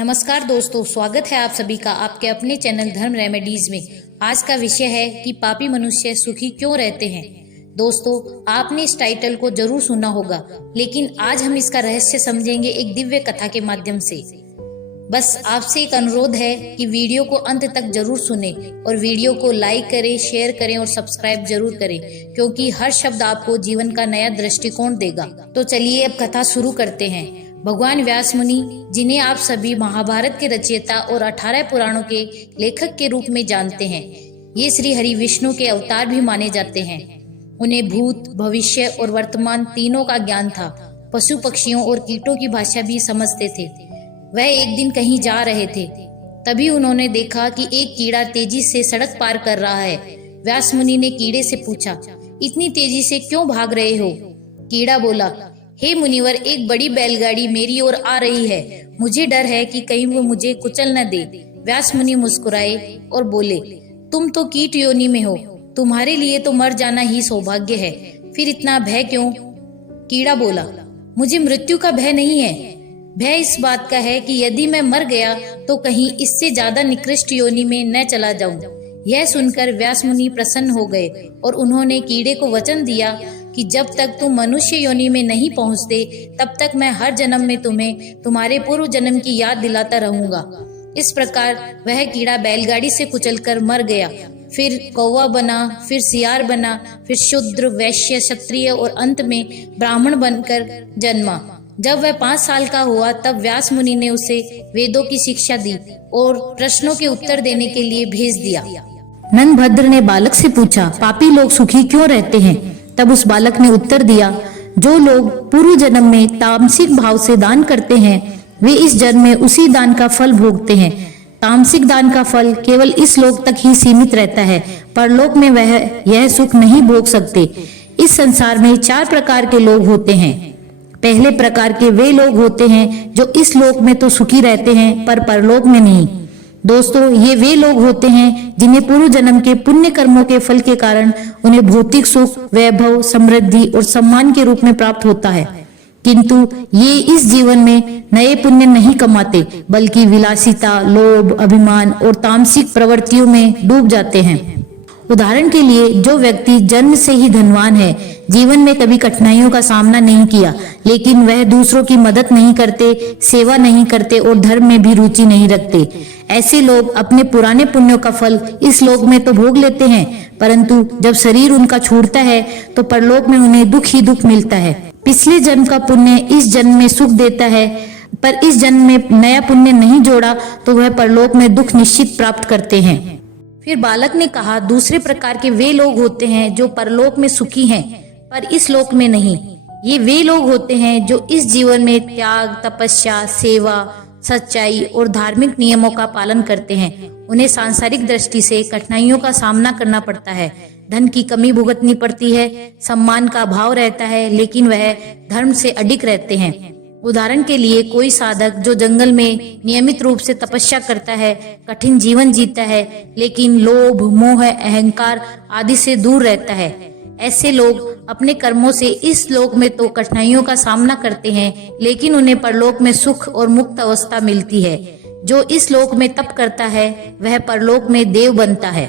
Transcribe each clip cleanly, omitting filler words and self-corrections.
नमस्कार दोस्तों, स्वागत है आप सभी का आपके अपने चैनल धर्म रेमेडीज में। आज का विषय है कि पापी मनुष्य सुखी क्यों रहते हैं। दोस्तों, आपने इस टाइटल को जरूर सुना होगा, लेकिन आज हम इसका रहस्य समझेंगे एक दिव्य कथा के माध्यम से। बस आपसे एक अनुरोध है कि वीडियो को अंत तक जरूर सुने और वीडियो को लाइक करें, शेयर करें और सब्सक्राइब जरूर करें, क्योंकि हर शब्द आपको जीवन का नया दृष्टिकोण देगा। तो चलिए अब कथा शुरू करते हैं। भगवान व्यास मुनि, जिन्हें आप सभी महाभारत के रचयिता और 18 पुराणों के लेखक के रूप में जानते हैं, ये श्री हरि विष्णु के अवतार भी माने जाते हैं। उन्हें भूत, भविष्य और वर्तमान तीनों का ज्ञान था। पशु पक्षियों और कीटों की भाषा भी समझते थे। वह एक दिन कहीं जा रहे थे, तभी उन्होंने देखा कि एक कीड़ा तेजी से सड़क पार कर रहा है। व्यास मुनि ने कीड़े से पूछा, इतनी तेजी से क्यों भाग रहे हो? कीड़ा बोला, हे मुनिवर, एक बड़ी बैलगाड़ी मेरी ओर आ रही है। मुझे डर है कि कहीं वो मुझे कुचल न दे। व्यास मुनि मुस्कुराए और बोले, तुम तो कीट योनि में हो, तुम्हारे लिए तो मर जाना ही सौभाग्य है, फिर इतना भय क्यों? कीड़ा बोला, मुझे मृत्यु का भय नहीं है। भय इस बात का है कि यदि मैं मर गया तो कहीं इससे ज्यादा निकृष्ट योनि में न चला जाऊं। यह सुनकर व्यास मुनि प्रसन्न हो गए और उन्होंने कीड़े को वचन दिया कि जब तक तुम मनुष्य योनि में नहीं पहुंचते, तब तक मैं हर जन्म में तुम्हें तुम्हारे पूर्व जन्म की याद दिलाता रहूंगा। इस प्रकार वह कीड़ा बैलगाड़ी से कुचलकर मर गया। फिर कौवा बना, फिर सियार बना, फिर शूद्र, वैश्य, क्षत्रिय और अंत में ब्राह्मण बनकर जन्मा। जब वह 5 साल का हुआ, तब व्यास मुनि ने उसे वेदों की शिक्षा दी और प्रश्नों के उत्तर देने के लिए भेज दिया। नंदभद्र ने बालक से पूछा, पापी लोग सुखी क्यों रहते हैं? तब उस बालक ने उत्तर दिया, जो लोग पूर्व जन्म में तामसिक भाव से दान करते हैं, वे इस जन्म में उसी दान का फल भोगते हैं। तामसिक दान का फल केवल इस लोक तक ही सीमित रहता है, परलोक में वह यह सुख नहीं भोग सकते। इस संसार में 4 प्रकार के लोग होते हैं। पहले प्रकार के वे लोग होते हैं जो इस लोक में तो सुखी रहते हैं, पर परलोक में नहीं। दोस्तों, ये वे लोग होते हैं जिन्हें पूर्व जन्म के पुण्य कर्मों के फल के कारण उन्हें भौतिक सुख, वैभव, समृद्धि और सम्मान के रूप में प्राप्त होता है, किंतु ये इस जीवन में नए पुण्य नहीं कमाते, बल्कि विलासिता, लोभ, अभिमान और तामसिक प्रवृत्तियों में डूब जाते हैं। उदाहरण के लिए, जो व्यक्ति जन्म से ही धनवान है, जीवन में कभी कठिनाइयों का सामना नहीं किया, लेकिन वह दूसरों की मदद नहीं करते, सेवा नहीं करते और धर्म में भी रुचि नहीं रखते, ऐसे लोग अपने पुराने पुण्यों का फल इस लोक में तो भोग लेते हैं, परंतु जब शरीर उनका छूटता है तो परलोक में उन्हें दुख ही दुख मिलता है। पिछले जन्म का पुण्य इस जन्म में सुख देता है, पर इस जन्म में नया पुण्य नहीं जोड़ा तो वह परलोक में दुख निश्चित प्राप्त करते हैं। फिर बालक ने कहा, दूसरे प्रकार के वे लोग होते हैं जो परलोक में सुखी हैं, पर इस लोक में नहीं। ये वे लोग होते हैं जो इस जीवन में त्याग, तपस्या, सेवा, सच्चाई और धार्मिक नियमों का पालन करते हैं। उन्हें सांसारिक दृष्टि से कठिनाइयों का सामना करना पड़ता है, धन की कमी भुगतनी पड़ती है, सम्मान का अभाव रहता है, लेकिन वह धर्म से अडिग रहते हैं। उदाहरण के लिए, कोई साधक जो जंगल में नियमित रूप से तपस्या करता है, कठिन जीवन जीता है, लेकिन लोभ, मोह, अहंकार आदि से दूर रहता है, ऐसे लोग अपने कर्मों से इस लोक में तो कठिनाइयों का सामना करते हैं, लेकिन उन्हें परलोक में सुख और मुक्त अवस्था मिलती है। जो इस लोक में तप करता है, वह परलोक में देव बनता है।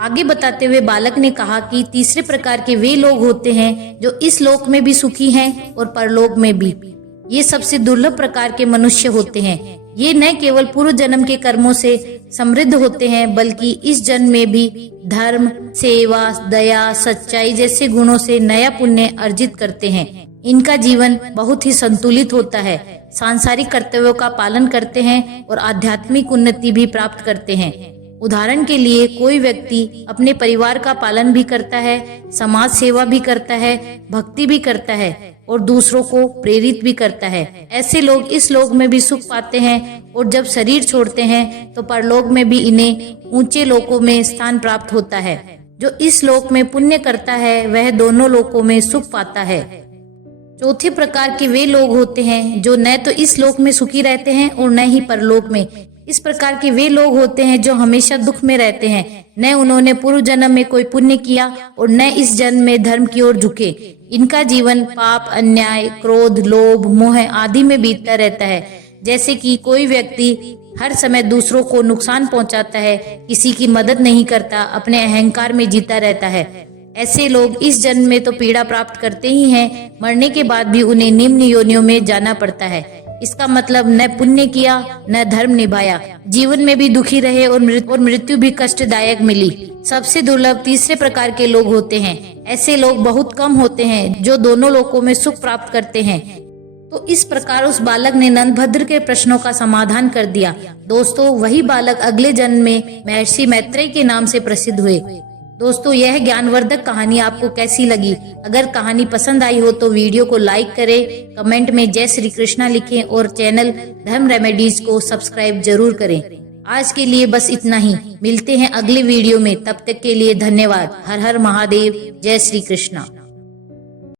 आगे बताते हुए बालक ने कहा कि तीसरे प्रकार के वे लोग होते हैं जो इस लोक में भी सुखी हैं और परलोक में भी। ये सबसे दुर्लभ प्रकार के मनुष्य होते हैं। ये न केवल पूर्व जन्म के कर्मों से समृद्ध होते हैं, बल्कि इस जन्म में भी धर्म, सेवा, दया, सच्चाई जैसे गुणों से नया पुण्य अर्जित करते हैं। इनका जीवन बहुत ही संतुलित होता है, सांसारिक कर्तव्यों का पालन करते हैं और आध्यात्मिक उन्नति भी प्राप्त करते हैं। उदाहरण के लिए, कोई व्यक्ति अपने परिवार का पालन भी करता है, समाज सेवा भी करता है, भक्ति भी करता है और दूसरों को प्रेरित भी करता है। ऐसे लोग इस लोक में भी सुख पाते हैं और जब शरीर छोड़ते हैं तो परलोक में भी इन्हें ऊंचे लोकों में स्थान प्राप्त होता है। जो इस लोक में पुण्य करता है, वह दोनों लोकों में सुख पाता है। चौथे प्रकार के वे लोग होते हैं जो न तो इस लोक में सुखी रहते हैं और न ही परलोक में। इस प्रकार के वे लोग होते हैं जो हमेशा दुख में रहते हैं, न उन्होंने पूर्व जन्म में कोई पुण्य किया और न इस जन्म में धर्म की ओर झुके। इनका जीवन पाप, अन्याय, क्रोध, लोभ, मोह आदि में बीतता रहता है। जैसे कि कोई व्यक्ति हर समय दूसरों को नुकसान पहुंचाता है, किसी की मदद नहीं करता, अपने अहंकार में जीता रहता है। ऐसे लोग इस जन्म में तो पीड़ा प्राप्त करते ही हैं, मरने के बाद भी उन्हें निम्न योनियों में जाना पड़ता है। इसका मतलब न पुण्य किया न धर्म निभाया, जीवन में भी दुखी रहे और मृत्यु भी कष्टदायक मिली। सबसे दुर्लभ तीसरे प्रकार के लोग होते हैं। ऐसे लोग बहुत कम होते हैं जो दोनों लोकों में सुख प्राप्त करते हैं। तो इस प्रकार उस बालक ने नंदभद्र के प्रश्नों का समाधान कर दिया। दोस्तों, वही बालक अगले जन्म में महर्षि मैत्रेय के नाम से प्रसिद्ध हुए। दोस्तों, यह ज्ञानवर्धक कहानी आपको कैसी लगी? अगर कहानी पसंद आई हो तो वीडियो को लाइक करें, कमेंट में जय श्री कृष्णा लिखें और चैनल धर्म रेमेडीज को सब्सक्राइब जरूर करें। आज के लिए बस इतना ही। मिलते हैं अगले वीडियो में, तब तक के लिए धन्यवाद। हर हर महादेव, जय श्री कृष्णा।